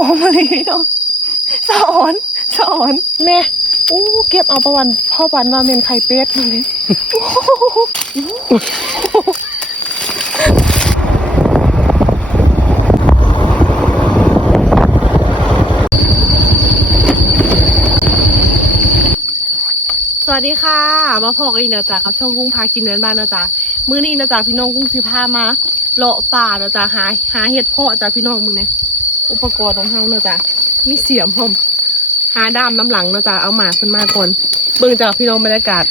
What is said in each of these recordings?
อมมาเลยพี่น้องสอนสอนแม่โอ้เก็บเอาประวันพ่อปันว่าเมนไข่เป็ดมาเลยโอ้โหสวัสดีค่ะ มาพอกันอีกนะจ๊ะครับช่องกุ้งพากินเนื้อบ้านนะจ๊ะมื้อนี้นะจ๊ะพี่น้องกุ้งสิพามาเลาะป่านะจ๊ะหาหาเห็ดเพาะจ้ะพี่น้องมึงเนี่ย อุปกรณ์ของเฮานะจ๊ะมีเสียมพร้อมหาด้ามน้ำหลังนะจ๊ะเอาหมาขึ้นมาก่อนเบิ่งจากพี่น้องบรรยากาศ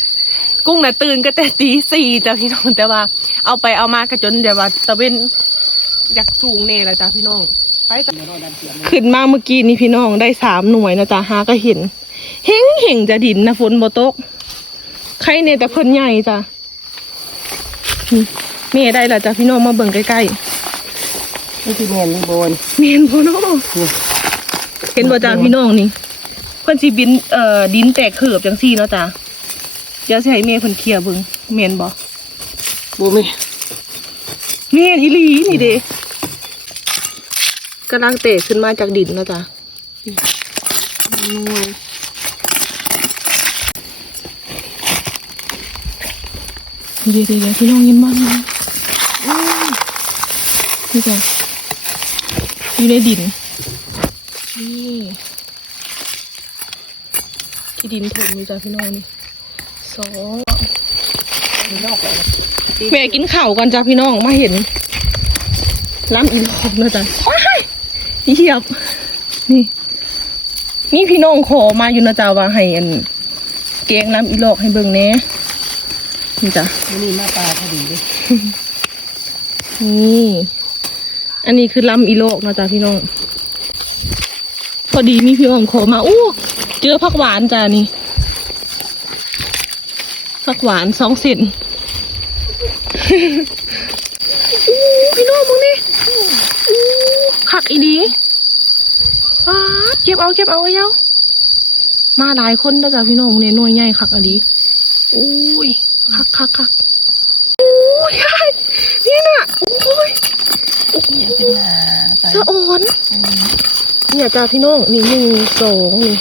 กุ้งน่ะตื่นก็แต่ตีสี่จ้ะพี่น้องแต่ว่า เอาไปเอามากระจนเดี๋ยวว่าตะเวนอยากสูงแน่ละจ้ะพี่น้องไปจ้ะขึ้นมาเมื่อกี้นี่พี่น้องได้สามหน่วยนะจ๊ะหาก็เห็นเฮงเฮงจะดินนะฝนบ่ตกใครเนี่ยแต่เพิ่นใหญ่จ้ะนี่แม่ได้ละจ้ะพี่น้องมาเบิ่งใกล้ นี่คือแมนนี่โบนๆเมนพ่น้องเห็นบ่จ้ะพี่น้องนี่เพิ่นสิบินเอ่อดินแตกเขือบจังซี่เนาะจ้ะเดี๋ยวสิให้แม่เพิ่นเคลียร์เบิ่งเมนบ่โบไม่แม่นอีหลีนี่เด้กำลังเตะขึ้นมาจากดินแล้วจ้ะเดี๋ยวเดี๋ยวเดี๋ยวพี่น้องยินบ้างนะนี่จ้ะ อยู่ในดิน นี่ที่ดินถมนี่จ้ะพี่น้องนี่สองมีนอกเลยแม่กินข้าวกันจ้ะพี่น้องมาเห็นล้ำอีหลอกนะจ๊ะว้ายเหยียบ นี่ นี่พี่น้องขอมาอยู่นะจ๊ะว่าให้อันแกงล้ำอีหลอกให้เบิ่งแหน่นี่จ้ะนี่หน้าตาพอดีเลยนี่ อันนี้คือลำอีโลกนะจ๊ะพี่น้อง พอดีมีพี่น้องขอมา อู้เจอผักหวานจ้านี่ผักหวานสองเซนอู้พี่น้องมึงนี่อู้ขักอีดีอ้าเก็บเอาเก็บเอาไว้เย้า มาหลายคนนะจ๊ะพี่น้องมึงเนี่ยหน่วยใหญ่ขักอีดีอุ้ยคักคักคักอู้ยายนี่น่ะอุ้ยเนี่ยเป็นหน้าไปสะอ่อนเนี่ยจ้าพี่น้องนี่หนึ่งสองนี่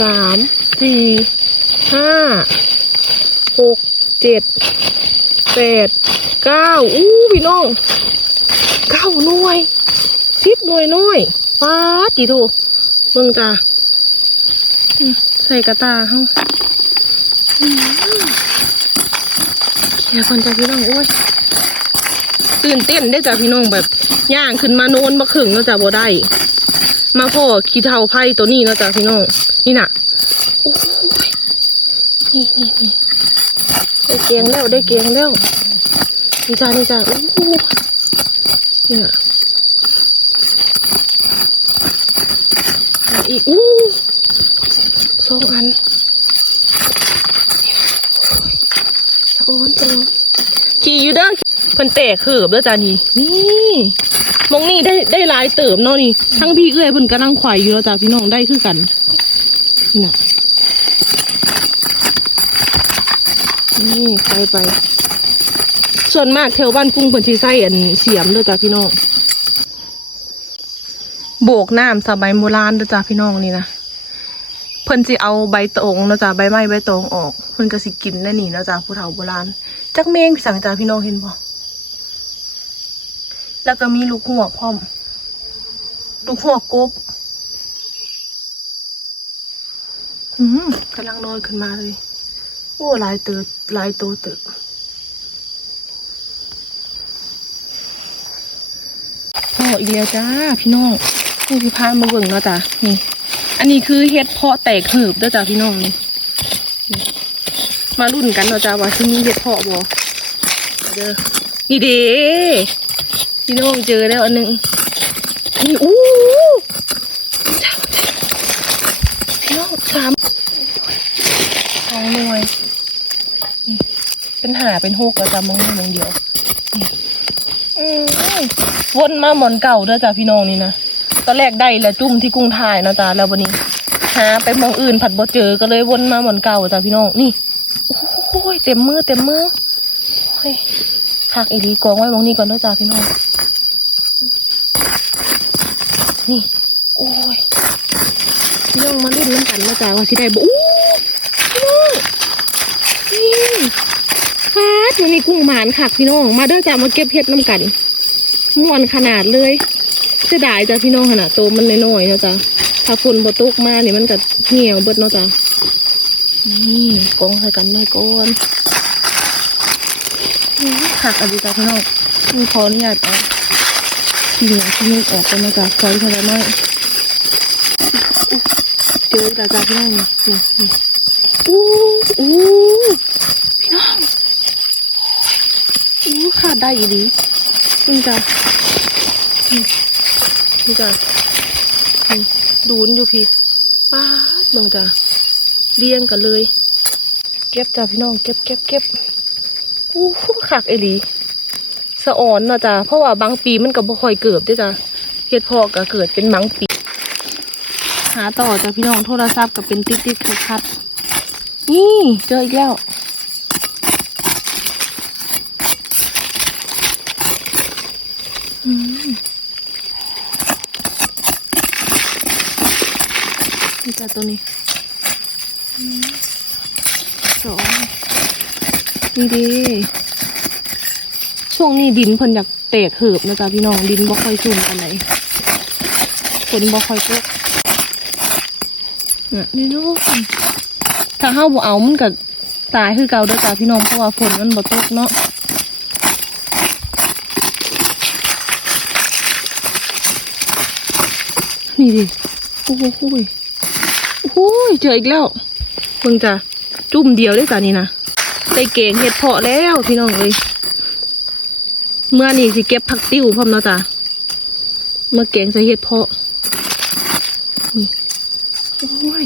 สามสี่ห้าหกเจ็ดแปดเก้าอู้พี่น้องเก้าหน่วยสิบหน่วยน้อยฟ้าดดีโถเบิ่งจ้าอืม ใส่กระตาเฮาเคลียร์ก่อนจ้าพี่น้องโอ้ยตื่นเต้นได้จ้ะพี่น้องแบบย่างขึ้นมาโน้นมาขึงเนาะจ้ะบ่ได้ มาพ่อขี้เท่าไพ่ตัวนี้เนาะจ้ะพี่น้องนี่น่ะโอ้ยนี่นี่นี่ได้เกียงแล้วได้เกียงแล้วนี่จ้านี่จ้าโอ้โหนี่น่ะอะอีกอู้ สองอันสะโอนจังขี่อยู่เด้อเพิ่นเตะเขือบเด้อจ้านี่นี่มองนี่ได้ได้ลายเติมเนาะนี่ทั้งพี่เอ้ยเพิ่นกำลังไข่อยู่แล้วจ้าพี่น้องได้คือกันนี่นะนี่ไปไป ส่วนมากแถวบ้านกุ้งเพิ่นสิใส่อันเสียมเด้อจ้าพี่น้องโบกน้ำสมัยโบราณเด้อจ้าพี่น้องนี่นะ เพิ่นสิเอาใบตองเนาะจ้ะใบไม้ใบตองออก เพิ่นก็สิกินได้นี่เนาะจ้ะผู้เฒ่าโบราณจักเมงพี่งจ้าพี่น้องเห็นบ่แล้วก็มีลูกหัวกพร้อม ลูกหัวกกบอืมกำลังลอยขึ้นมาเลยโอ้ลายเติบลายโตวเติบพ่ออีกแล้วจ้า พี่น้องนี่พี่พามาเบิ่งเนาะจ้ะนี่ อันนี้คือเฮ็ดเพาะแตกเหิบเด้อจ้าพี่น้องนี่มารุ่นกันเนาะจ้าว่าที่นี่เฮ็ดเพาะบ่เด้อนี่เด้พี่น้องเจอแล้วอันหนึงนี่อู้พี่น้องสามสองหน่วยเป็นหาเป็นหกแล้วจ้ามองนี่มองเดียวนี่อืมวนมาหมอนเก่าเด้อจ้าพี่น้องนี่นะ ตอนแรกได้แล้วจุ่มที่กรุงไทยนะจ้าแล้ววันนี้หาไปมองอื่นผัดบ่เจอก็เลยวนมาหมอนเก่าจ้าพี่น้องนี่โอ้ยเต็มมือเต็มมือหักอีหลีกองไว้มองนี้ก่อนด้อจ้าพี่น้องนี่ โอ้ยพี่น้องมาเล่นน้ำกันนะจ๊ะว่าสิได้บ่อู้พี่น้องนี่ฮาดมันมีกุ้งหมานคักพี่น้องมาเด้อจ้ะมาเก็บเห็ดน้ำกันม่วนขนาดเลย เสียดายจ้ะพี่น้องขนาดโตมันน้อยๆนะจ๊ะถ้าฝนบ่ตกมาเนี่ยมันก็เหี่ยวเบิดเนาะจ้ะนี่กองใส่กันหน่อยก่อนนี่คักอันนี้จ้ะพี่น้องมีขออนุญาตเอาที่เหลือที่นี่ออกกันนะจ๊ะคอยเท่าไรไม่เจอจ้ะจ้ะพี่น้องนี่นี่นี่อู้อู้พี่น้องอู้ขาดได้อีดีนี่จ้ะ นี่นี่จ้ะนี่ดูนอยู่พี่ป้าดเบิ่งจ้ะเรียงกันเลย เก็บจ้ะพี่น้องเก็บเก็บเก็บอู้คักไอหลีสะอ่อนเนาะจ้ะเพราะว่าบางปีมันก็บ่ค่อยเกิดด้วยจ้ะเฮ็ดพอก็เกิดเป็นบางปี หาต่อจ้ะพี่น้องโทรศัพท์ก็เป็นติดติดขัดขัดนี่เจออีกแล้ว นี่จ้ะตัวนี้อืมสองนี่ดีช่วงนี้ดินเพิ่นอยากแตกเหือบนะจ๊ะพี่น้องดินบ่ค่อยชุ่มกันไหนฝนบ่ค่อยตกเนี่ยนี่ลูกถ้าเฮาบ่เอามันก็ตายคือเก่าเด้อจ้ะพี่น้องเพราะว่าฝนมันบ่ตกเนาะนี่ดิโอ้โห โอ้โหโอ้โหเจออีกแล้วเพิ่งจะจุ่มเดียวได้จ้ะนี่นะได้เก่งเห็ดเพาะแล้วพี่น้องเอ้ยเมื่อนี่สิเก็บผักติ้วพร้อมเนาะจ้ะเมื่อแกงใส่เห็ดเพาะโอ้ย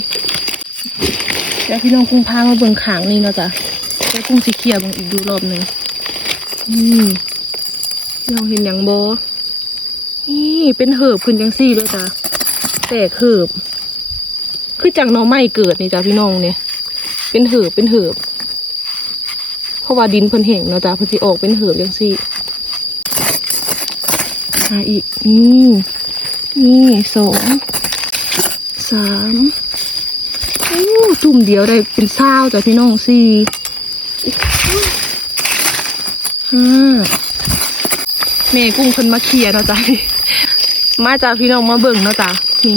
แล้วพี่น้องกุ้งพามาเบิ่งขางนี่เนาะจ้ะแล้วกุ้งสีเขียวบิ่งอีกดูรอบหนึ่งนี่เราเห็นอย่างโบนี่เป็นเหิบขึ้นจังซี่เลยจ้ะแตกเหิบ คือจังหน้องไม้เกิดนี่จ้ะพี่น้องเนี่ย เป็นเหิบเป็นเหิบเพราะว่าดินเพิ่นแห้งเนาะจ้ะเพิ่นสิออกเป็นเหิบจังซี่หาอีกนี่นี่สองสามโอ้จุ่มเดียวได้เป็นเศร้าจ้ะพี่น้องสี่ห้าแม่กุ้งคนมาเคลียร์เนาะจ้ะมาจ้ะพี่น้องมาเบิ่งเนาะจ้ะนี่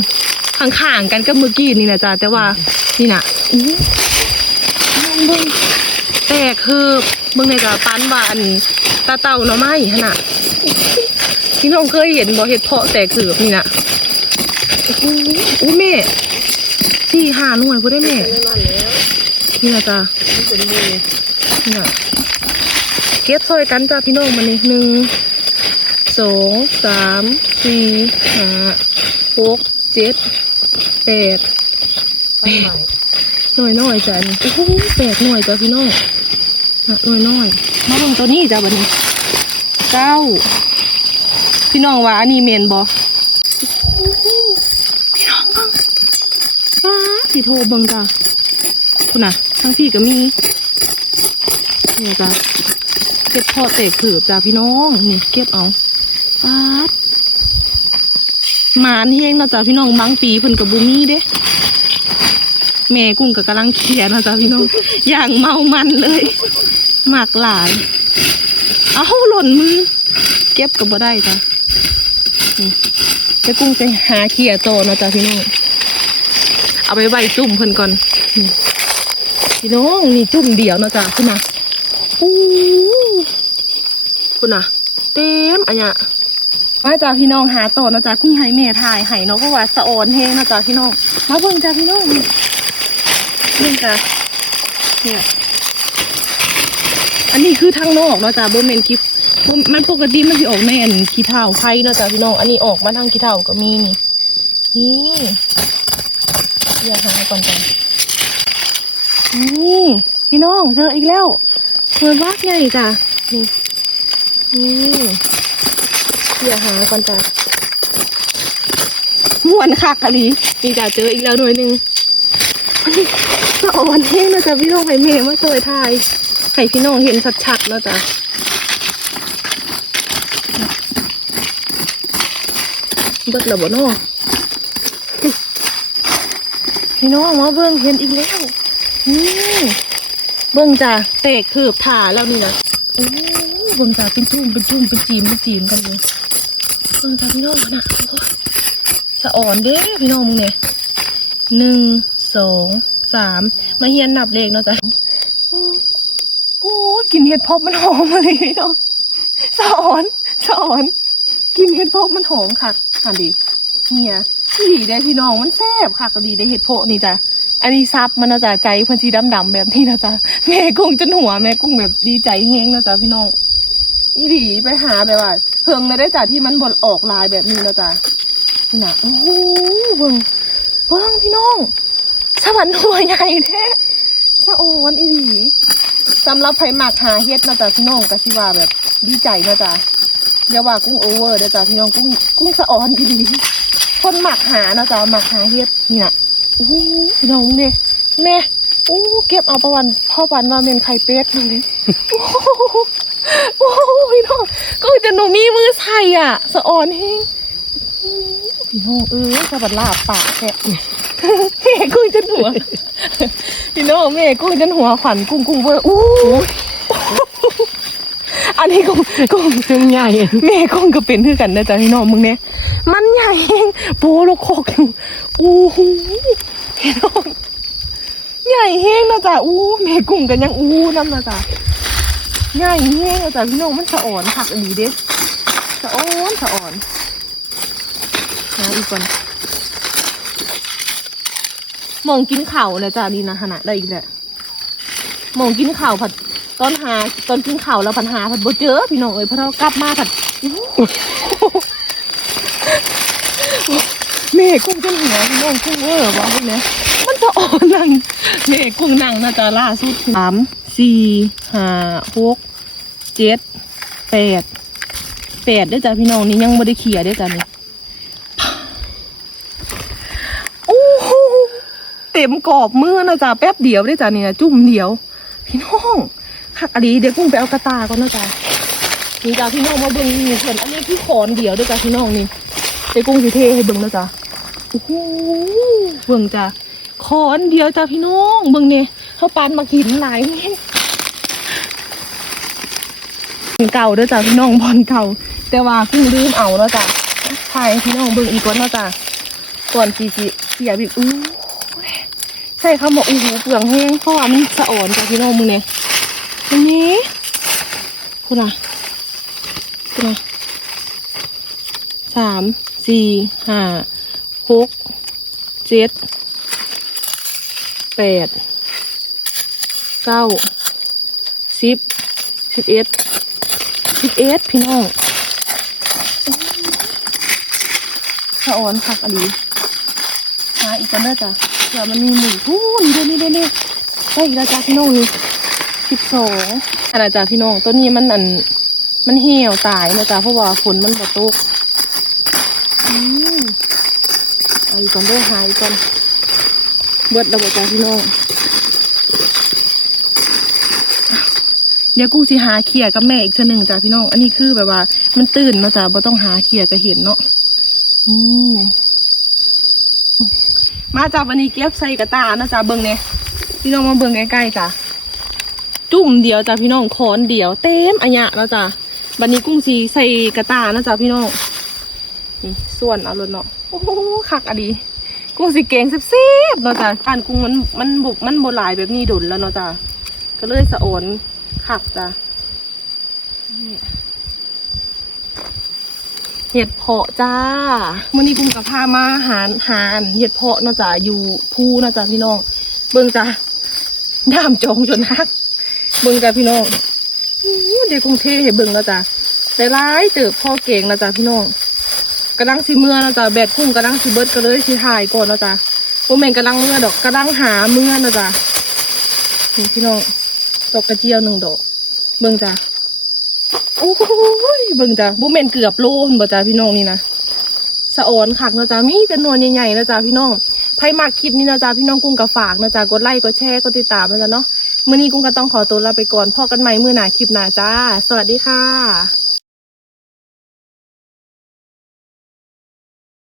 ข้างๆกันกับเมื่อกี้นี่นะจ้ะแต่ว่านี่นะอู้น้องบึงแตกคือเบิ่งในจ้ะปันว่าอันตาเต่าเนาะไม่ขนาดพี่น้องเคยเห็นบ่เห็ดเพาะแตกเกือบนี่นะโอ้โหอู้แม่สี่ห้าหน่วยพูดได้แม่ไม่มาแล้วนี่นะจ้ะนเป็นมือนี่นะเก็บซอยกันจ้ะพี่น้องมานี่หนึ่งสองสามสี่ห้าหกเจ็ด แปดไฟใหม่หน่วยน้อยจ้ะนี่โอ้โหแปดหน่วยจ้ะพี่น้องนะหน่วยน้อยมาเบิ่งตัวนี้จ้ะบัดนี้เก้าพี่น้องว่าอันนี้เมนบอพี่น้องเบิ่งว้าสิโทรเบิ่งจ้ะคุณน่ะทั้งพี่ก็มีเนี่ยจ้ะเก็บพอเตะเผือบจ้ะพี่น้องนี่เก็บเอาป๊าด หมานเฮงเนาะจ้ะพี่น้องบางปีเพิ่นกับบูมี่เด้แม่กุ้งกับกำลังเขียนนะจ๊ะพี่น้องอย่างเมามันเลยหมากหลายเอาหล่นมือ เก็บกับบ่ได้จ้ะนี่เดี๋ยวกุ้งจะหาเขียโตนะจ๊ะพี่น้องเอาไปไว้จุ่มเพิ่นก่อนพี่น้องนี่จุ่มเดียวนะจ๊ะคุณน่ะอู้คุณน่ะเต็มอันเนี้ย มาจ้ะพี่น้องหาต่อนะจ๊ะกุ้งให้แม่ถ่ายให้เนาะเพราะว่าสะออนแห้งนะจ๊ะพี่น้อง มาเบิ่งจ้ะพี่น้องนี่จ้ะเนี่ยอันนี้คือทางนอกเนาะจ้ะโบเมนคลิปมันปกติมันสิออกในอันขี้เท้าไข่เนาะจ้ะพี่น้อง อันนี้ออกมาทางขี้เท้าก็มีนี่นี่อย่าหาก่อนจ้ะนี่พี่น้องเจออีกแล้วเปิดวักใหญ่จ้ะนี่นี่ อย่าหาก่อนจ้ะม่วนคักอะลีนี่จ้ะเจออีกแล้วหน่วยหนึ่งสะอ่อนแห้งนะจ๊ะพี่น้องให้แม่มาช่วยถ่ายให้พี่น้องเห็นชัดๆเนาะจ๊ะเบิดแล้วบ่เนาะพี่น้องมาเบิ่งเห็นอีกแล้วนี่เบิ่งจ้ะเตะคืบถ่าแล้วนี่นะโอ้เบิ่งจ้ะเป็นจุ่มเป็นจุ่มเป็นจีมเป็นจีมกันเลย เบิ่งจ้ะพี่น้องนะสะอ่อนเด้พี่น้องมึงเนี่ยหนึ่งสองสามมาเฮียนนับเลขเนาะจ้ะอืมโอ้กลินเห็ดพอบมันหอมเลยพี่น้องสะอ่อนสะอ่อนกลินเห็ดพอบมันหอมค่ะอ่านดิเนี่ยดีได้พี่น้องมันแซ่บค่ะก็ดีได้เห็ดโพนี่จ้ะอันนี้ซับมันเนาะจ้ะใจพันสีดำดำๆแบบนี้นะจ๊ะแม่กุ้งจนหัวแม่กุ้งแบบดีใจแห้งนะจ๊ะพี่น้องอีหลีไปหาแบบว่า เพิงเลยได้จ้ะที่มันบดออกลายแบบนี้นะจ๊ะนี่นะโอ้โหเบิ่งเบิ่งพี่น้องสวรรค์หัวใหญ่แท้สะโอนอีหลีสำหรับไผหมักหาเฮ็ดนะจ๊ะพี่น้องก็สิว่าแบบดีใจนะจ๊ะอย่าว่ากุ้งโอเวอร์นะจ๊ะพี่น้องกุ้งกุ้งสะออนอีหลีคนหมักหานะจ๊ะหมักหาเฮ็ดนี่นะโอ้พี่น้องเนี่ยแม่โอ้เก็บเอาประวันพ่อปันมาเมนไข่เป็ดเลยโอ้ โอ้โหพี่น้องก็จะหนูมีมือใส่อะ สะออนเฮงโอ้พี่น้องเออสะบัดลาบปากแกแม่กุ้งจนหัวพี่น้องแม่กุ้งจนหัวขวัญกุ้งกุ้งเวอร์อู้อันนี้กุ้งกุ้งซึ่งใหญ่แม่กุ้งก็เป็นคือกันนะจ๊ะพี่น้องมึงเนี่ยมันใหญ่เองโปโลโคกอยู่อู้หูพี่น้องใหญ่แห้งนะจ๊ะอู้แม่กุ้งกันยังอู้น้ำนะจ๊ะ ใหญ่แห้งนะจ๊ะพี่น้องมันสะอ่อนผักอันนี้เด้สะอ่อนสะอ่อนหาอีกก่อนมองกินข่าวนะจ๊ะนี่นะขนาดได้อีกแหละมองกินข่าวผัดตอนหาตอนกินข่าวแล้วผัดหาผัดบ่เจอพี่น้องเอ้ยเพราะเรากลับมาผัดแม่กุ้งจนหัวพี่น้องกุ้งเออบอกเลยมันจะอ่อนนั่งแม่กุ้งนั่งน่าจะล่าสุดสาม สี่ห้าหกเจ็ดแปดแปดได้จ้ะพี่น้องนี่ยังไม่ได้เขี่ยได้จ้ะนี่โอ้โหเต็มกรอบมือนะจ๊ะแป๊บเดียวได้จ้ะนี่นะจุ่มเดียว พี่น้องคักอะดีเดี๋ยวกุ้งไปเอากระตาก่อนนะจ๊ะนี่จ้ะพี่น้องมาเบิ่งนี่เพิ่นอันนี้พี่ขอนเดียวเด้วยจ้ะพี่น้องนี่ไปกุ้งสีเทให้เบิ่งนะจ๊ะโอ้โหเบิ่งจ้ะขอนเดียวจ้ะพี่น้องเบิ่งเนี่ย เขาปานมากินหลายนี่เก่าด้อจ้ะพี่น้องบอลเก่า แต่ว่าเพิ่งลืมเอาแล้วจ้ะใช่พี่น้องเบิ่งอีกก่อนเนาะจ้ะก่อนสีสีเสียบิอู้ใช่เขาบอกอู้หูเปลืองแห้งเพราะว่ามันสะอ่อนจ้ะพี่น้องมึงเนี่ยอันนี้คุณอะคุณอะสามสี่ห้าหกเจ็ดแปด เก้าสิบสิบเอ็ดสิบเอ็ดพี่น้องสะออนคักอะดีหาอีกกันเด้อจ้ะเดี๋ยวมันมีหมูทูนี่เด้นี่เด้นี่ได้อีกแล้วจ้ะพี่น้องนี่สิบสองอันนะจ้ะพี่น้องตัวนี้มันอัน มันเหี่ยวตายนะจ๊ะเพราะว่าฝนมันบ่ตกอืมเอาอีกก่อนเด้วยหายก่อนเบิดระบบจ้าพี่น้อง เดี๋ยวกูสิหาเขียกับแม่อีกชนหนึ่งจ้าพี่น้อง อันนี้คือแบบว่า มันตื่นเนาะจ้าบ่ต้องหาเขียก็เห็นเนาะอืมมาจ้าวันนี้เก็บใส่กระตานะจ้าเบิ่งเนี่ยพี่น้องมาเบิ่งใกล้ๆจ้าจุ่มเดียวจ้าพี่น้องคอนเดียวเต็มอัญญะแล้วจ้าวันนี้กุ้งสีใส่กระตานะจ้าพี่น้องนี่ส่วนเอารถเนาะโอ้โหคักอะดีกุ้งสีเก่งแซ่บๆเนาะจ้ะอ่านกุ้งมันมันบุกมันโบหลายแบบนี้ดุนแล้วเนาะจ้ะก็เลยสะโอน คักจ้ะนี่เห็ดเพาะจ้ามันนี้กุ้งกับพามาหารหารเห็ดเพาะเนาะจ้ะอยู่ภูเนาะจ้ะพี่น้อง เบิ่งจ้ะน้ำจองจนฮัก เบิ่งจ้ะพี่น้องอู้เดี๋ยวกรุงเทพเห็นเบิ่งแล้วจ้ะแต่ร้ายเติบพ่อเก่งนะจ้ะพี่น้องกำลังสิเมื่อนะจ๊ะแบดคุ้มกำลังสิเบิดก็เลยสิถ่ายก่อนนะจ๊ะโมเมนกำลังเมื่อดอกกำลังหาเมื่อนะจ๊ะนี่พี่น้อง ดอกกระเจียวหนึ่งดอก เบิ่งจ้าโอ้ยเบิ่งจ้ะโมเมนเกือบโลนบ่จ้ะพี่น้องนี่นะสะออนคักนะจ๊ะมีจำนวนใหญ่ๆนะจ๊ะพี่น้องไพ่มากคลิปนี้นะจ๊ะพี่น้องกุ้งกับฝากนะจ๊ะกดไลค์กดแชร์กดติดตามนะจ๊ะเนาะมื่อนี้กุ้งก็ต้องขอตัวลาไปก่อนพอกันใหม่มื่อหน้าคลิปหน้าจ้า สวัสดีค่ะ